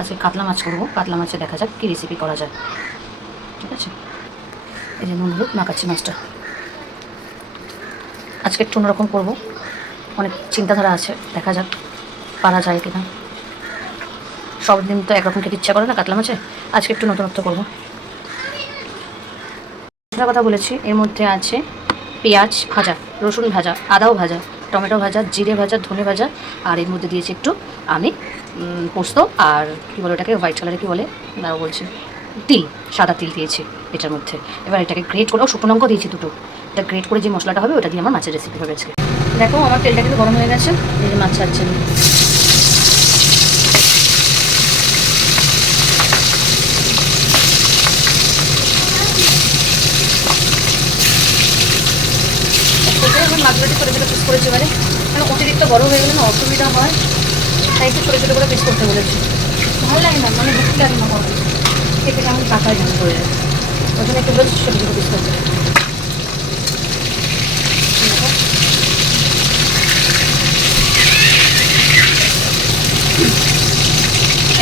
আজকে কাতলা মাছ করবো। কাতলা মাছে দেখা যাক কী রেসিপি করা যায়। ঠিক আছে, এই যে নুন হলুদ মাখাচ্ছি মাছটা। আজকে একটু অন্যরকম করবো, অনেক চিন্তাধারা আছে, দেখা যাক পারা যায় কিনা। সব দিন তো একরকম খেতে ইচ্ছা করে না কাতলা মাছে, আজকে একটু নতুনত্ব করবো। মশলার কথা বলেছি, এর মধ্যে আছে পেঁয়াজ ভাজা, রসুন ভাজা, আদাও ভাজা, টমেটো ভাজা, জিরে ভাজা, ধনে ভাজা, আর এর মধ্যে দিয়েছি একটু আমি পোস্ত আর কী বলে ওটাকে, হোয়াইট কালারে কী বলে দাও বলছি, তিল, সাদা তিল দিয়েছি এটার মধ্যে। এবার এটাকে গ্রেট করে, শুকনো লঙ্কা দিয়েছি দুটো। এটা গ্রেট করে যে মশলাটা হবে ওটা দিয়ে আমার মাছের রেসিপি হবে আজকে। দেখো আমার তেলটা কিন্তু গরম হয়ে গেছে, এই যে মাছ ছাড়ছে। আমার মাছগুলোটি ছোটো ছোটো পিস করেছি, এবারে কারণ অতিরিক্ত বড় হয়ে গেলে না অসুবিধা হয়, তাই একটু ছোটো ছোটো করে পিস করতে বলেছি। ভালো লাগে না, মানে ভুক্তি লাগে না বড়, খেতে কেমন কাঁচাই ঝাল করে যায়, ওই জন্য একটু বলছি ছোটো ছোটো পিস করতে।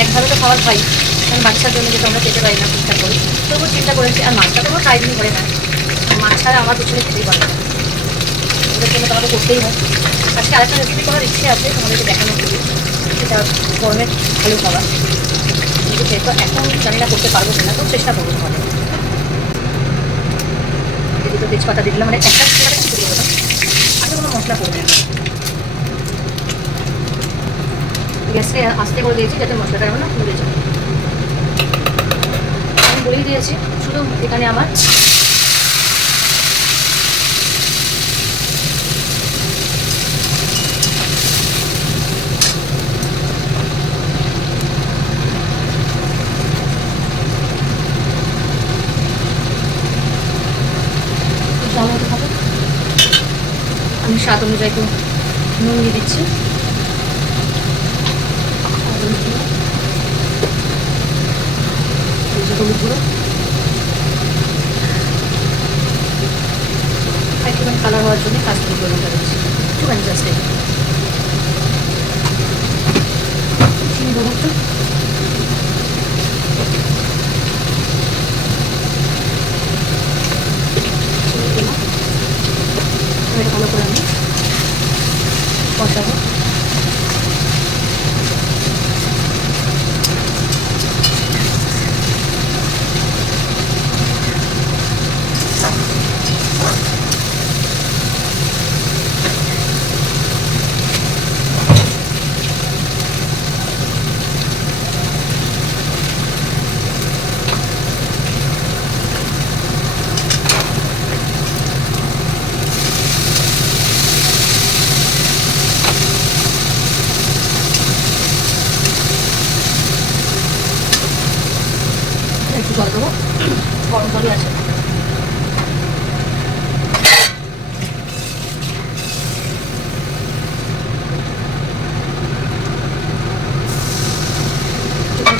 একভাবে তো খাবার খাই, কারণ বাচ্চার জন্য যেটা আমরা খেতে পারি না ঠিকঠাক করে, তবুও চিন্তা করেছি। আর মাছটা তো আমার খাই দিনই করে না, মাছ ছাড়া আমার পিছনে খেতেই পারে না, ওদের জন্য তো আমাকে করতেই হয়। আজকে আরেকটা রেসিপি করার ইচ্ছে আছে তোমাদেরকে দেখানোর জন্য, সেটা গরমের ভালো খাবার, কিন্তু সেটা এখন জানি না করতে পারবো কিনা, তো চেষ্টা করবো তোমাদের। এই দুটো তেজপাতা দিয়ে দিলাম, মানে একটা তেজপাতা কিছু দিয়ে দিলাম, আমি কোনো মশলা করবো না। গ্যাসটা আস্তে করে দিয়েছি যাতে মশলাটা আমার না পুড়ে যায়। আমি বলেই দিয়েছি, শুধু এখানে আমার জল হতে হবে। আমি স্বাদ অনুযায়ী একটু নুন দিয়ে দিচ্ছি, হলুদ গুঁড়ো, আর একটুখানি কালার হওয়ার জন্য কাশ্মীরি লঙ্কা দিচ্ছি, একটুখানি জাস্ট চিনি দেবো একটু। ভালো করে আমি কষাবো। একটু জল দেবো, গরম জলই আছে।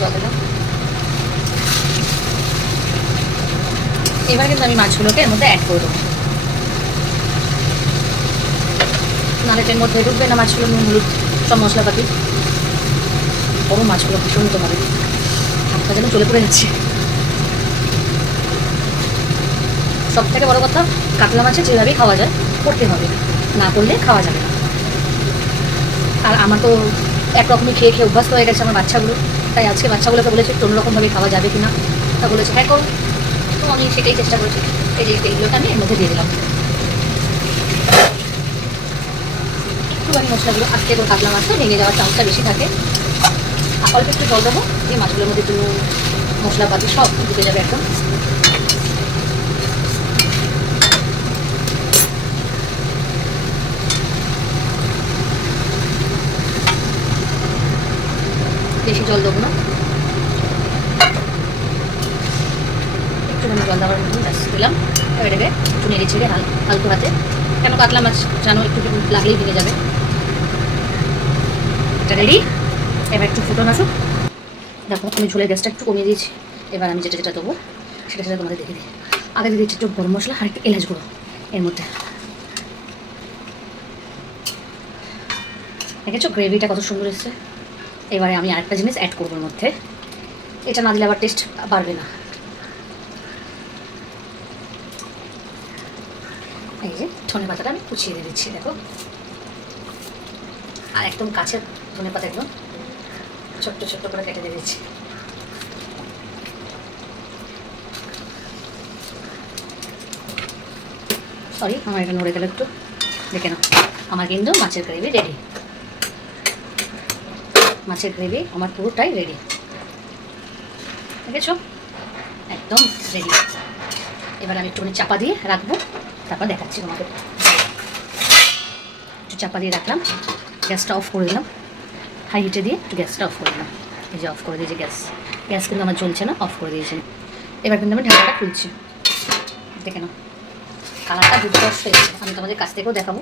জল দিলাম। এবার কিন্তু আমি মাছগুলোকে এর মধ্যে অ্যাড করে দেবো, নাহলে এর মধ্যে ঢুকবে না মাছগুলো, নুন হলুদ সব মশলাপাতি। বড় মাছগুলো ভীষণ নিতে হবে, হাতটা যেন চলে পড়ে যাচ্ছে। সব থেকে বড় কথা, কাতলা মাছে যেভাবেই খাওয়া যায় করতে হবে, না করলে খাওয়া যাবে না। আর আমার তো একরকমই খেয়ে খেয়ে অভ্যস্ত হয়ে গেছে আমার বাচ্চাগুলো, তাই আজকে বাচ্চাগুলোকে বলেছি একটু অন্যরকমভাবে খাওয়া যাবে কিনা, তা বলেছে হ্যাঁ করুন, তো আমি সেটাই চেষ্টা করেছি। এই যে তেলগুলোকে আমি এর মধ্যে দিয়ে দিলাম, একটুখানি মশলাগুলো, আজকে তো কাতলা মাছ তো ভেঙে যাওয়ার চান্সটা বেশি থাকে। অল্প একটু জল দেবো, দিয়ে মাছগুলোর মধ্যে একটু মশলাপাতি সব ঢুকে যাবে একদম। বেশি জল দেবো না, একটুখানি জল দেওয়ার মধ্যে জাস্ট দিলাম। এবার এটাকে একটু নেড়ে ছেড়ে হালকা হাতে, কেন কাতলা মাছ জানো একটু লাগলেই ভেঙে যাবে। এটা রেডি, এবার একটু ফুটন আসুক। দেখো আমি ঝোলের গ্যাসটা একটু কমিয়ে দিয়েছি। এবার আমি যেটা যেটা দেবো সেটা সেটা তোমাদের দেখে দিই। আগে দিয়ে দিচ্ছি একটু গরম মশলা আর একটু এলাচ গুঁড়ো এর মধ্যে। দেখেছো গ্রেভিটা কত সুন্দর এসছে, এবারে আমি আরেকটা জিনিস অ্যাড করবো এর মধ্যে, এটা না দিলে আবার টেস্ট বাড়বে না। এই যে ধনে পাতাটা আমি কুচিয়ে দিয়ে দিচ্ছি, দেখো, আর একদম কাছের ধনে পাতা একদম ছোট্ট ছোট্ট করে কেটে দিয়ে দিচ্ছি। সরি, আমার এটা নড়ে গেল একটু, দেখে নাও। আমার কিন্তু মাছের গ্রেভি রেডি, মাছের গ্রেভি আমার পুরোটাই রেডি, দেখেছো, একদম রেডি। এবার আমি একটুখানি চাপা দিয়ে রাখবো, তারপর দেখাচ্ছি তোমাকে। একটু চাপা দিয়ে রাখলাম, গ্যাসটা অফ করে দিলাম, হাই হিটে দিয়ে একটু গ্যাসটা অফ করে দিলাম। এই যে অফ করে দিয়েছি গ্যাস, গ্যাস কিন্তু আমার জ্বলছে না, অফ করে দিয়েছি। এবার কিন্তু আমি ঢাকাটা খুলছি, দেখে নাও কালারটা দুর্ধর্ষ হয়েছে, আমি তোমাদের কাছ থেকেও দেখাবো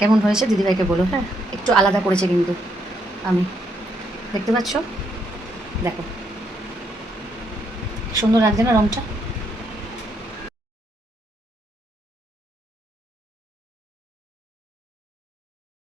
কেমন হয়েছে, দিদিভাইকে বলো। হ্যাঁ, একটু আলাদা করেছে কিন্তু আমি, দেখতে পাচ্ছ, দেখো সুন্দর লাগছে না রঙটা।